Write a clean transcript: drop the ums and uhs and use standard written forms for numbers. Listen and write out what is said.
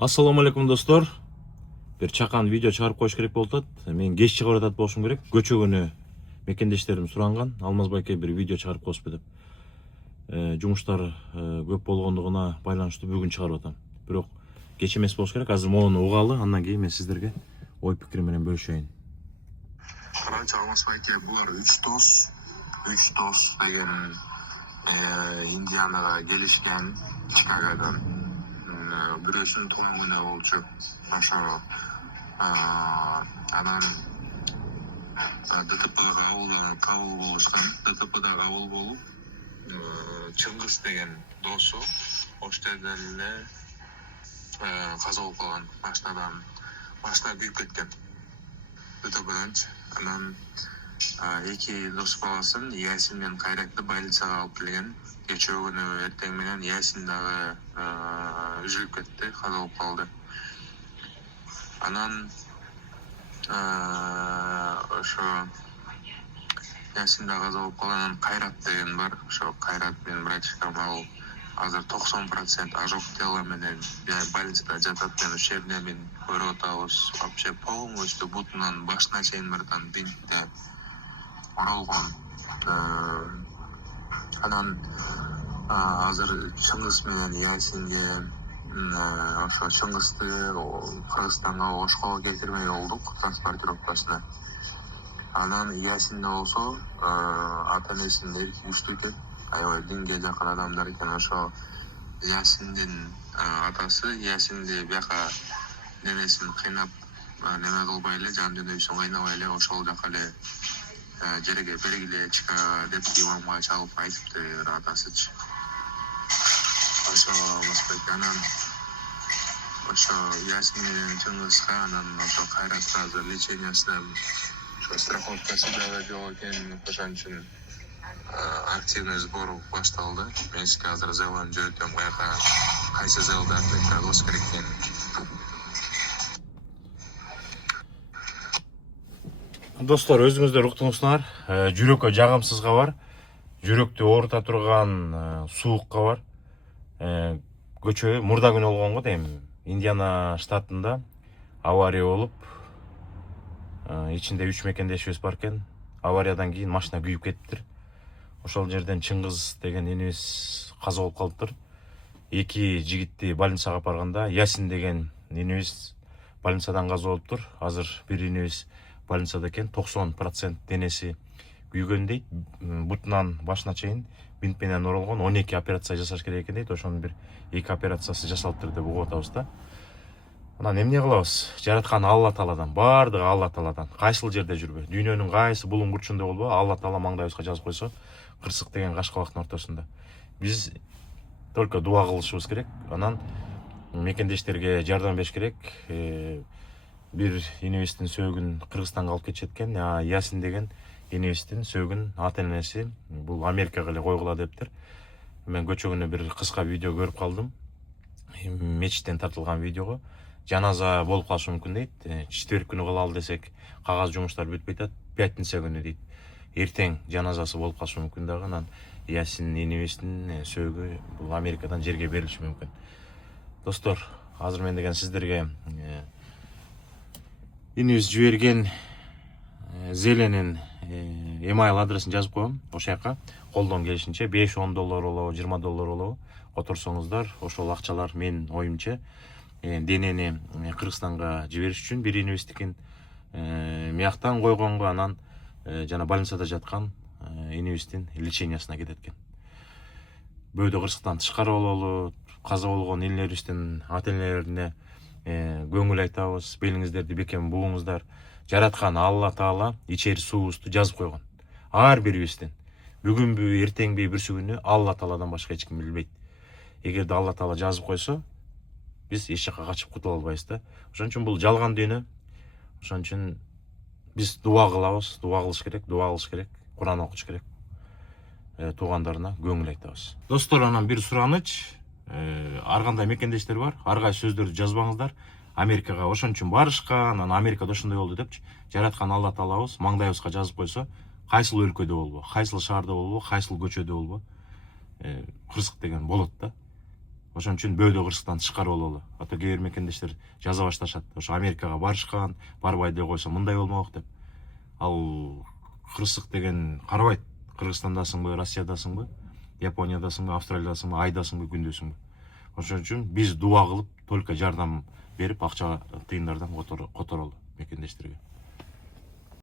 Ассаламу алейкум достор. Бир чакан видео чыгарып коюш керек болуп атат. Мен кеч чыгарып атат болушум керек. Көчө күнү мекендештерим суранган. Алмаз байке бир видео чыгарып коесузбу деп. Жумуштар көп болгондугуна байланыштуу бүгүн чыгарып атам. Бирок кеч эмес болуш керек. Азыр мону угалы, андан кийин мен сиздерге ой пикирим менен бөлүшөйүн. Карачы Алмаз байке, булар 3 дос. 3 дос деген Индианага келишкен, Чикагодон. Бирөөсүнүн тууган күнү болчу. Ошо анан ДТПга кабыл болушкан. ДТПда кабыл болуп, Чыңгыз деген досу ошол жерден эле каза болуп калган. Машина күйүп кеткен. ДТПданчы. Анан эки дос баласын Ясин менен Кайратты больницага алып келген. Кечээ күнү эртең менен Ясин дагы үзүлүп кетти, каза болуп калды. Анан ошо Ясин дагы каза болуп калды. Анан Кайрат деген бар. Ошо Кайрат менен братчикам, ал азыр 90% ожог тела менен больницада жатат. Мен ошол жерде мен көрүп атабыз. Вообще полностью бутунан башына чейин бартан бинтте оролгон. Анан азыр Чыңгыз менен Ясинге ошо Чыңгызды Кыргызстанга ошкого кетирмей болдук транспортировкасына. Анан Ясинде болсо ата-энесинин күчтүү экен, аябай динге жакын адамдар экен. Ошо Ясиндин атасы Ясинди бияка ненесин кыйнап неме кылбай эле, жан дүйнөсүн кыйнабай эле ошол жака эле жерге бергиле чыга деп имамга чалып айтыптыр атасычы. Ошо Муспайка анан ошо Ясин менен Чыңгызга анан ошо Кайратка азыр лечениясынан страховкасы дагы жок экен. Ошон үчүн активный сбор башталды. Мен сизге азыр зелон жөнөтөм, каяка кайсы зелде атлеттер болуш керек экенин. Достор, өзүңүздөр уктуңуздар. Жүрөккө жагымсызга бар. Жүрөктү оорута турган суукка бар. Көчө мурда күнү болгон го дейм. Индиана штатында авария болуп, ичинде 3 мекендешибиз бар экен. Авариядан кийин машина күйүп кетиптир. Ошол жерден Чыңгыз деген энебиз каза болуп калыптыр. Эки жигитти больницага алып барганда Ясин деген энебиз больницадан каза болуптур. Азыр бир энебиз больницада экен. 90% денеси күйгөн дейт. Бутунан башына чейин бинт менен оролгон. 12 операция жасаш керек экен дейт. Ошонун бир 2 операциясы жасалыптыр деп угуп атабыз да. Анан эмне кылабыз? Жараткан Алла Тааладан, баардыгы Алла Тааладан. Кайсыл жерде жүрбө, дүйнөнүн кайсы булуң бурчунда болбо, Алла Таала маңдайыбызга жазып койсо, кырсык деген кашкабактын ортосунда. Биз только дуа кылышыбыз керек. Анан мекендештерге жардам бериш керек. Бир энебиздин сөөгүн Кыргызстанга алып кетишет экен. Ясин деген энебиздин сөөгүн ата-энеси бул Америкага эле койгула дептир. Мен көчө күнү бир кыска видео көрүп калдым. Мечиттен тартылган видеого. Жаназа болуп калышы мүмкүн дейт. Четверг күнү кылалы десек, кагаз жумуштар бүтпөй атат. Пятница күнү дейт. Эртең жаназасы болуп калышы мүмкүн дагы. Анан Ясин энебиздин сөөгү бул Америкадан жерге берилиши мүмкүн. Достор, азыр мен деген сиздерге энебиз жиберген зеленин email адресин жазып коем. Ошол жака колдон келишинче $5-10 болобу, $20 болобу которсоңуздар, ошол акчалар мен оюмча денени Кыргызстанга жибериш үчүн бир энебиздикин мияктан койгонго, анан жана больницада жаткан энебиздин лечениясына кетет экен. Бөөдө кырсыктан тышкары бололу, каза болгон энелерибиздин ата-энелерине көңүл айтабыз. Белиңиздерди бекем бууңуздар. Жараткан Алла Таала ичер суубузду жазып койгон. Ар бирибиздин бүгүнбү, эртеңби, бүрсү күнү Алла Тааладан башка эч ким билбейт. Эгерде Алла Таала жазып койсо, биз эч жака качып кутула албайбыз да. Ошон үчүн бул жалган дүйнө. Ошон үчүн биз дуа кылабыз, дуа кылыш керек, Куран окуш керек. Туугандарына көңүл айтабыз. Достор, анан бир сураныч. Ар кандай мекендештер бар. Ар кайсы сөздөрдү жазбаңыздар. Америкага ошон үчүн барышкан, анан Америкада ошондой болду депчи. Жараткан Алла Таалабыз маңдайыбызга жазып койсо, кайсыл өлкөдө болбо, кайсыл шаарда болбо, кайсыл көчөдө болбо, кырсык деген болот да. Ошон үчүн бөөдө Кыргызстанды чыгарып алалы. Ата кээ бир мекендештер жаза башташат. Ошо Америкага барышкан, барбай дей койсо мындай болмок деп. Ал кырсык деген карабайт. Кыргызстандасыңбы, Россиядасыңбы, Япониядасыңбы, Австралиядасыңбы, Айдасыңбы, күндөсүңбү. Ошон үчүн биз дуа кылып, только жардам берип акча тыйындардан которолу мекендештерге.